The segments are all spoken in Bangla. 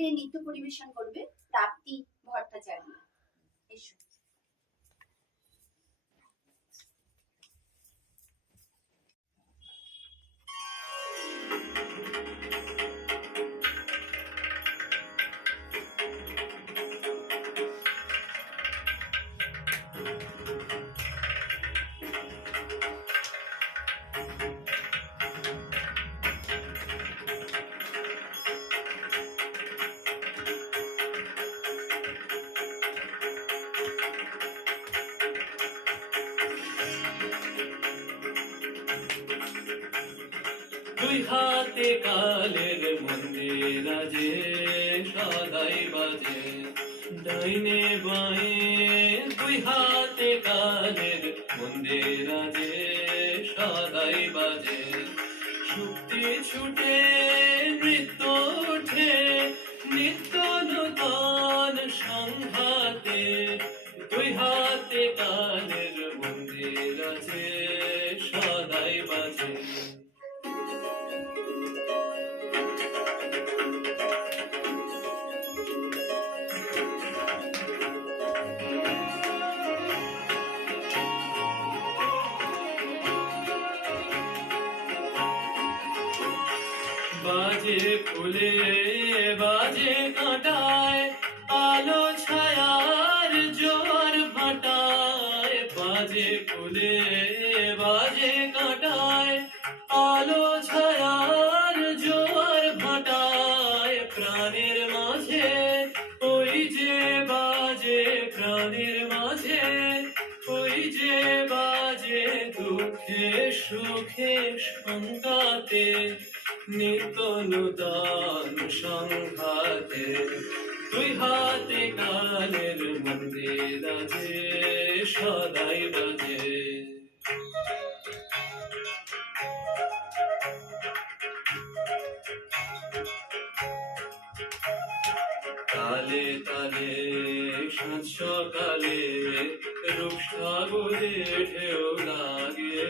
এবারে নৃত্য পরিবেশন করবে তাপ্তি ভট্টাচার্য। দুই হাতে কালের মন্দির আজে সদাই বাজে। ডাইনে বাঁয়ে দুই হাতে কালের মন্দির আজে সদাই বাজে। শুক্তি ছুটে নৃত্য ওঠে, নিত্য নূতন সংঘাতে। দুই হাতে কালের বাজে ফুলে, বাজে কাঁটায়, আলো ছায়ার জোর ভাটায়। বাজে ফুলে, বাজে কাঁটায়, আলো ছায়ার জোর ভাটায়। প্রাণের মাঝে, ওই যে বাজে, প্রাণের মাঝে, ওই যে বাজে দুঃখে সুখে সংকাতে নিত্য নূতন সংঘাতে, দুই হাতে কালের মন্দির আছে সদাই বাজে। তালে তালে, সাত সকালে রূপ সাগরে ঢেউ লাগে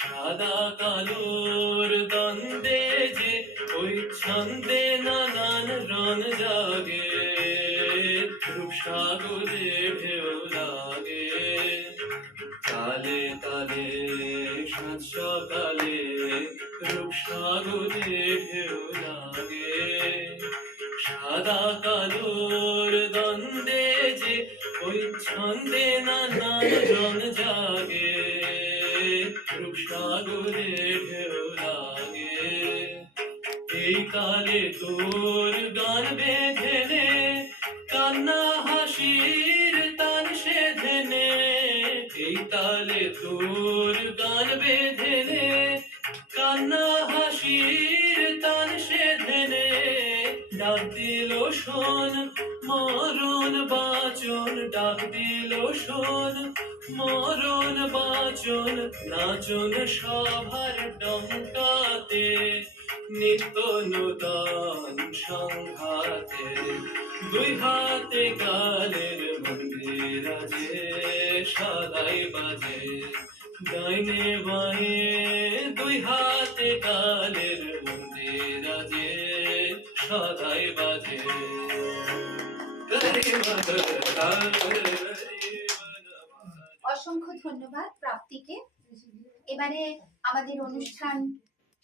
সাদা কালোর ওই ছন্দে নানান রং জাগে, রূপ সাগরে ঢেউ লাগে। তালে তালে, সাত সকালে রূপ সাগরে ঢেউ লাগে। সাদা কালোর দ্বন্দ্বে যে ওই ছন্দে নানান রং জাগে, রূপ সাগরে ঢেউ এই কালে তোর গান বেঁধে নে কান্না হাসির তান সেধে নে এই তালে তোর গান বেঁধে নে কান্না হাসির তান সেধে নে ডাক দিল, শোন, মরণ বাচন, ডাক দিল, শোন, মরণ বাচন, নাচন সভার ডঙ্কাতে নিত্য নূতন সংঘাতে, দুই হাতে কালের মন্দির আছে, সদাই বাজে। ডাইনে বাঁয়ে দুই হাতে কালের মন্দির আছে, সদাই বাজে। অসংখ্য ধন্যবাদ প্রাপ্তিকে। এবারে আমাদের অনুষ্ঠান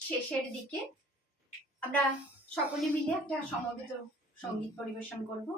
শেষের দিকে আমরা সকলে মিলে একটা সমবেত সংগীত পরিবেশন করব।